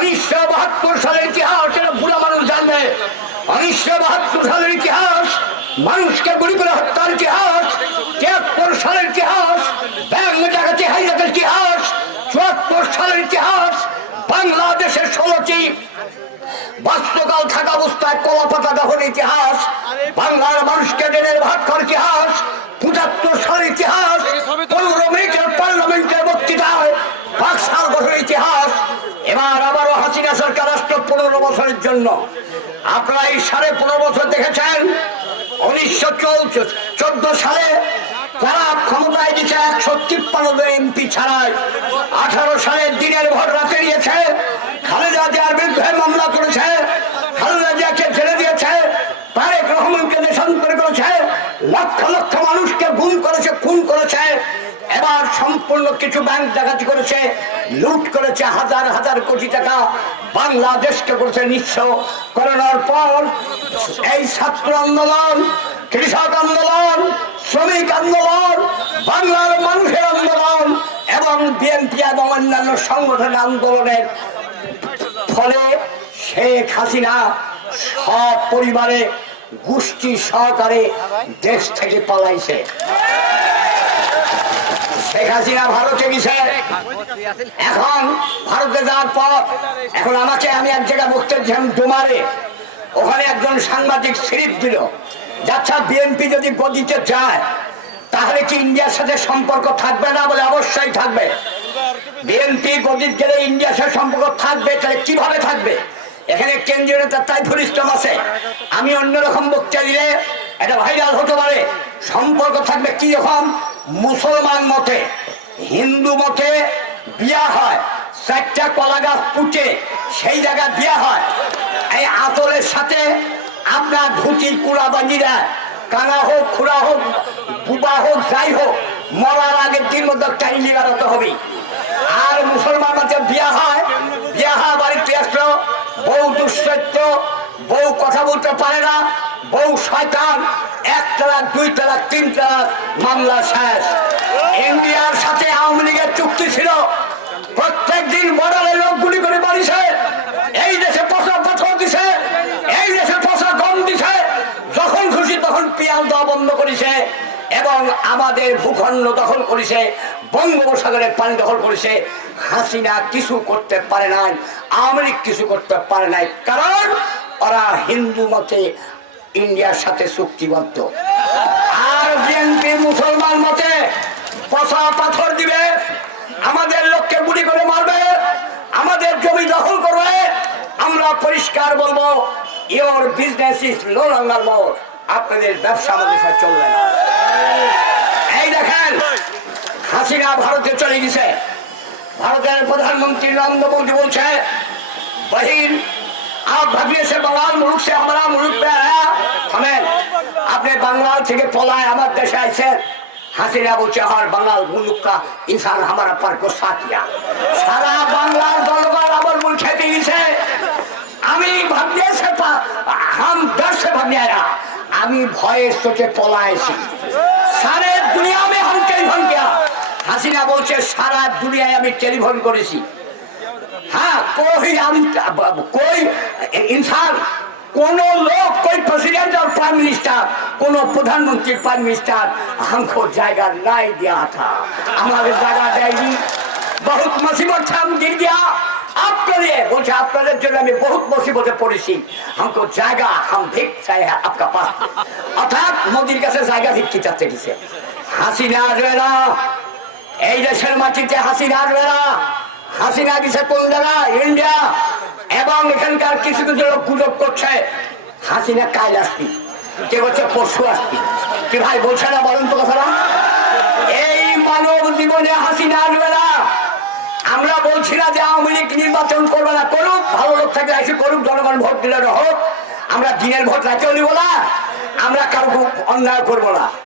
উনিশশো বাহাত্তর সালের ইতিহাস, এটা বুড়া মানুষ জানবে। উনিশশো বাহাত্তর সালের ইতিহাস, মানুষকে গুলি করে হত্যার ইতিহাস, তিয়াত্তর সালের ইতিহাস ব্যাংক ডাকাতি হাইজাকের ইতিহাস, চুয়াত্তর সালের ইতিহাস, বাংলাদেশের ষোলোটি বাস্তকাল থাকা অবস্থায় কলা পাতা ইতিহাস, বাংলার মানুষকে ডেনের ভাত খাওয়ার ইতিহাস পঁচাত্তর সালের ইতিহাস পনেরো মিনিটের পার্লামেন্টের বক্তৃতায় পাঁচ সাল গঠনের ইতিহাস এবার আবারও হাসিনা সরকার রাষ্ট্র পনেরো বছরের জন্য। আপনারা এই সাড়ে পনেরো বছর দেখেছেন? উনিশশো চোদ্দ সালে তারা ক্ষমতায় দিচ্ছে একশো তিপ্পান্ন এমপি ছাড়াই আঠারো সালে দিনের ভোট রাতে নিয়েছে। খালেদা জিয়ার বিরুদ্ধে মামলা করেছে। খালেদা জিয়াকে ছেড়ে দিয়েছে। তারেক রহমানকে দেশান্তর করেছে। লক্ষ লক্ষ মানুষকে গুম করেছে খুন করেছে এবার সম্পূর্ণ কিছু ব্যাংক ডাকাতি করেছে, লুট করেছে হাজার হাজার কোটি টাকা। বাংলাদেশকে করেছে নিঃস্ব করানোর পর এই ছাত্র আন্দোলন, কৃষক আন্দোলন, শ্রমিক আন্দোলন, বাংলার মানুষের আন্দোলন এবং বিএনপি এবং অন্যান্য সংগঠন আন্দোলনের ফলে শেখ হাসিনা সব পরিবারে গোষ্ঠী সহকারে দেশ থেকে পালাইছে। শেখ হাসিনা ভারতে গেছে এখন ভারতে যাওয়ার পর, এখন আমাকে আমি এক জায়গায় বসতে ডোমারে। ওখানে একজন সাংবাদিক সিরিপ দিল। যাচ্ছা, বিএনপি যদি গদিতে যায়, তাহলে কি ইন্ডিয়ার সাথে সম্পর্ক থাকবে না বলে অবশ্যই থাকবে? বিএনপি গদিত গেলে ইন্ডিয়ার সাথে সম্পর্ক থাকবে, তাহলে কীভাবে থাকবে? এখানে কেন্দ্রীয় নেতা তাইফুল ইসলাম আছে। আমি অন্যরকম বক্তৃতা দিলে এটা ভাইরাল হতে পারে। সম্পর্ক থাকবে কি রকম মুসলমান মতে, হিন্দু মতে বিয়া হয়, চারটা কলা গাছ পুঁটে সেই জায়গায় বিয়া হয়। এই আতলের সাথে আপনার ধুতি, কুড়া বাঞ্জিরা কানা হোক, খুড়া হোক, বুবা হোক, যাই হোক, মরার আগের দিন মধ্যে টাইলি বেড়াতে হবে। আর মুসলমান মতে বিয়া হয় বিয়া হয় বাড়িতে আসলো বউ দুশ্চরিত্র বউ কথা বলতে পারে না বউ শয়তান, এক তালাক, দুই তালাক, তিন তালাক, মামলা শেষ। ইন্ডিয়ার সাথে আওয়ামী লীগের চুক্তি ছিল, প্রত্যেক দিন বর্ডারে লোক গুলি করে মারিছে এই দেশে পচা পাথর দিছে, এই দেশে পচা গম দিছে। যখন খুশি তখন পিয়াল দেওয়া বন্ধ করেছে এবং আমাদের ভূখণ্ড দখল করেছে বঙ্গোপসাগরের পানি দখল করেছে। হাসিনা কিছু করতে পারে নাই, আওয়ামী কিছু করতে পারে নাই। কারণ ওরা হিন্দু মতে ইন্ডিয়ার সাথে চুক্তিবদ্ধ আর বিএনপি মুসলমান মতে পচা পাথর দিবে আমাদের লোককে গুলি করে মারবে আমাদের জমি দখল করবে আমরা পরিষ্কার বলবো your business is no longer more আপনাদের ব্যবসা আমাদের সাথে চলবে না এই দেখেন হাসিনা ভারতে চলে গেছে ভারতের প্রধানমন্ত্রী নরেন্দ্র মোদী বলছে বহিন आप भाग्य से बंगाल मुल्क से हमारा मुल्क पे आया আপনি বাংলাল থেকে পলায় আমার দেশে আইছেন। হাসিনা বলছে, আমার বাঙাল মুলুকা ইনসান আমার পর সাথিয়া সারা বাংলার দলবার আমার মুল খেতে গেছে। আমি ভাবলে সে হাম ডর সে আমি ভয়ে চোখে পলায়েছি সারে দুনিয়া আমি হাম টেলিফোন গিয়া হাসিনা বলছে, সারা দুনিয়ায় আমি টেলিফোন করেছি। হ্যাঁ কই আমি, কই ইনসান কোন লোক কই প্রেসিডেন্ট আর প্রাইম মিনিস্টার কোন প্রধানমন্ত্রী প্রাইম মিনিস্টার हमको জায়গা নাই দিয়া था हमारे জায়গা দেয়নি। বহু মুসিবত ছাম गिर गया आपके लिए আপনাদের জন্য আমি মুসিবতে পড়েছি। हमको জায়গা हम ভিক চাই হ্যাঁ आपका पास অর্থাৎ মোদির কাছে জায়গা ভিক্ষি চাচ্ছে দিছে? হাসিনা আসবে এই দেশের মাটিতে হাসিনা আসবে হাসিনা দিছে কোন জায়গা ইন্ডিয়া। এবং এখানকার কিছু কিছু লোক গুজব করছে, হাসিনা কাল আসবি, কে বলছে পরশু আসবি। কি ভাই বলছে না বলেন তো কথাটা? এই মানব জীবনে হাসিনা আসবে না। আমরা বলছি না যে আওয়ামী লীগ নির্বাচন করবে না, করুক, ভালো লোক থাকলে এসে করুক, জনগণ ভোট দিলে হোক, আমরা দিনের ভোট রাখতেও নিব না, আমরা কারও অন্যায় করব না।